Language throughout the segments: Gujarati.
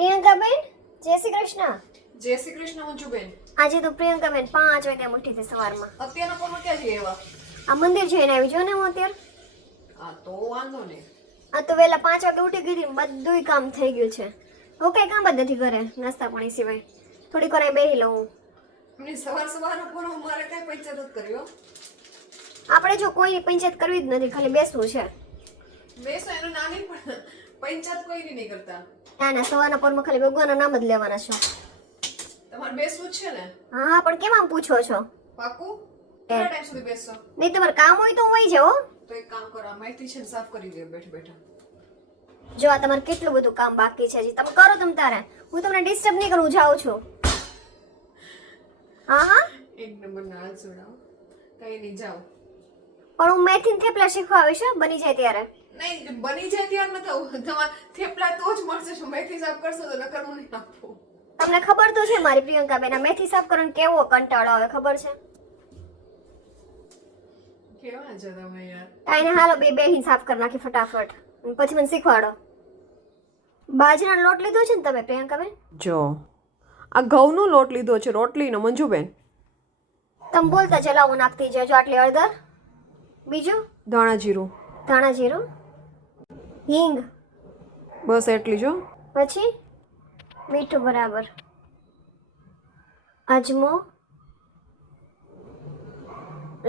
પ્રિયંકાબેન, જય શ્રી કૃષ્ણ. જય શ્રી કૃષ્ણ મંજુબેન. આજે તો પ્રિયંકાબેન 5 વાગ્યા ઉઠી હતી સવારમાં. અત્યારના કોમાં ક્યાં જઈએ એવા? આ મંદિર જઈને આવી જો ને હું અત્યારે. હા તો વાંધો ને. આ તો વહેલા 5 વાગે ઉઠી ગઈ હતી, બધુંય કામ થઈ ગયું છે. હું કઈ કામ જ નથી કરે નાસ્તા પાણી સિવાય. થોડીક વાર બેહી લઉં. એમની સવારનો ફોન મારે કઈ પંચાયત જ કર્યો. આપણે જો કોઈ પંચાયત કરવી જ નથી, ખાલી બેસવું છે. બેસો એનું નાની પણ પંચાયત કોઈ નહીં કરતા. ના ના, સવારના પોરમાં ખાલી ભગવાનના નામ જ લેવાના છો. તમારે બેસવું જ છે ને? હા પણ કેમ આમ પૂછો છો? પાકું? કેટલા ટાઈમ સુધી બેસશો? નહીં તમારે કામ હોય તો હોય જાઓ. તો એક કામ કરો, આ માહિતી છે ને સાફ કરી દે બેઠા બેઠા. જો આ તમારે કેટલું બધું કામ બાકી છે હજી, તમે કરો તમ તારે. હું તમને ડિસ્ટર્બ નહીં કરું, જાઉં છું. હા હા, એક નંબર ના હાલ જોડાઓ. કઈ નહીં જાઓ. પણ હું મેથી થેપલા શીખવા આવીશ હો, બની જાય ત્યારે. નહીં બની જાય ત્યાર ન થવું. તમારે થેપલા તો જ મળશે. શું મેથી સાફ કરશો તો નકર હું નહીં આપું. તમને ખબર તો છે મારી પ્રિયંકાબેન, આ મેથી સાફ કરવાનો કેવો કંટાળો આવે ખબર છે? કેવા છો તમે યાર? કાંઈ હાલો બેહીન સાફ કરી નાખી ફટાફટ, પછી મને શીખવાડો. બાજરાનો લોટ લીધો છે ને તમે પ્રિયંકાબેન? જો આ ઘઉંનો લોટ લીધો છે, રોટલીનો મંજુબેન. તમે બોલતા ચલાવો નાખતી જજો. આટલી હળદર, બીજું ધાણા જીરું, ધાણા જીરું, હિંગ, બસ એટલી જો. પછી મીઠું બરાબર, અજમો,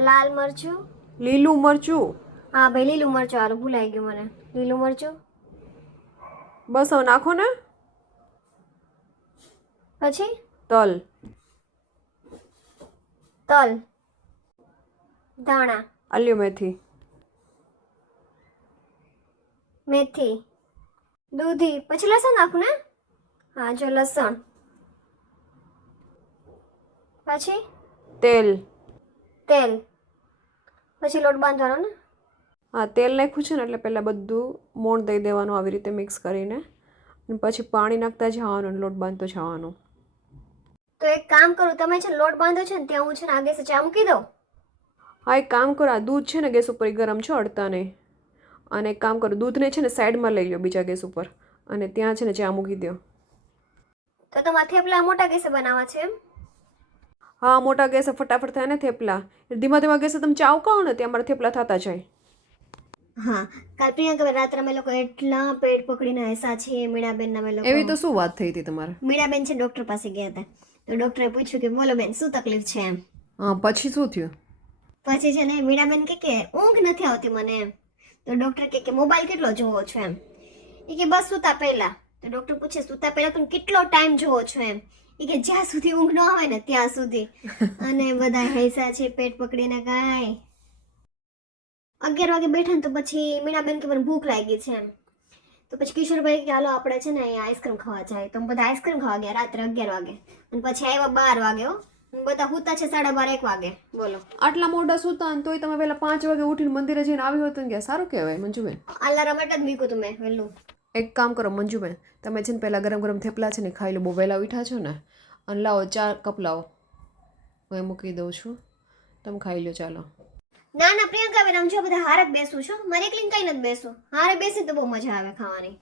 લાલ મરચું, લીલું મરચું. હા ભાઈ લીલું મરચું, હાલો ભૂલાઈ ગયું મને. લીલું મરચું, બસ હવે નાખો ને. પછી તલ, તલ, ધાણા, આલ્યું મેથી, મેથી, દૂધી, પછી લસણ નાખું ને? હા જો લસણ, પછી તેલ. તેલ, પછી લોટ બાંધવાનો ને? હા તેલ નાખ્યું છે ને એટલે પહેલાં બધું મોણ દઈ દેવાનું આવી રીતે મિક્સ કરીને, અને પછી પાણી નાખતા જવાનું અને લોટ બાંધતો જવાનું. તો એક કામ કરું, તમે છે ને લોટ બાંધો છે ને ત્યાં હું છે ને આ ગેસે ચા મૂકી દઉં. હા એક કામ કરો, આ દૂધ છે ને ગેસ ઉપર ગરમ છે અડતા નહીં, અને એક કામ કરો દૂધને છે ને સાઈડમાં લઈ લો બીજા ગેસ ઉપર, અને ત્યાં છે ને ચા મૂકી દો. તો તમારે થેપલા મોટા ગેસે બનાવવા છે એમ? હા મોટા ગેસે ફટાફટ થાય ને થેપલા. ધીમા ધીમા ગેસે તમે ચા ઉકાળો ને ત્યાં મારા થેપલા થતા જાય. હા કાલ પ્રિયંકા રાત્રે અમે લોકો એટલા પેટ પકડીને હસા છીએ મીણાબેન ના. અમે લોકો એવી તો શું વાત થઈ હતી તમારે? મીણાબેન છે ડોક્ટર પાસે ગયા હતા, તો ડોક્ટરે પૂછ્યું કે બોલો બેન શું તકલીફ છે એમ. હા પછી શું થયું? પછી છે ને મીણાબેન કે ઊંઘ નથી આવતી મને એમ. તો ડોક્ટર કે મોબાઈલ કેટલો જોવો છો એમ. એ કે બસ સૂતા પહેલા. તો ડોક્ટર પૂછે સૂતા પહેલા તમે કેટલો ટાઈમ જોવો છો એમ. એ કે જ્યાં સુધી ઊંઘ ન આવે ને ત્યાં સુધી. અને બધા હૈસા છે પેટ પકડીને. કાંઈ 11 વાગે બેઠા ને તો પછી મીણાબેન કે મને ભૂખ લાગી છે એમ. તો પછી કિશોરભાઈ કે હાલો આપણે છે ને અહીંયા આઈસ્ક્રીમ ખાવા જાય. તો બધા આઈસ્ક્રીમ ખાવા ગયા રાત્રે 11 વાગે, અને પછી આવ્યા 12 વાગે. હો બધા સૂતા છે 12:30 1 વાગે. બોલો આટલા મોટા સૂતા ને તોય તમે પહેલા 5 વાગે ઉઠીને મંદિરે જઈને આવી હોય તો ગયા, સારું કહેવાય મંજુબેન. આલા રમટ જ મૂક્યું તમે વહેલું. એક કામ કરો મંજુબેન, તમે છે ને પહેલાં ગરમ ગરમ થેપલા છે ને ખાઈ લો. બહુ વહેલા ઉઠ્યા છો ને, અને લાવો 4 કપ લાવો, હું એ મૂકી દઉં છું, તમે ખાઈ લો. ચાલો. ના ના પ્રિયંકા બેન, જો બધા હારે જ બેસું છો, મારે એકલીને કઈ નથી બેસું. હારે બેસી તો બહુ મજા આવે ખાવાની.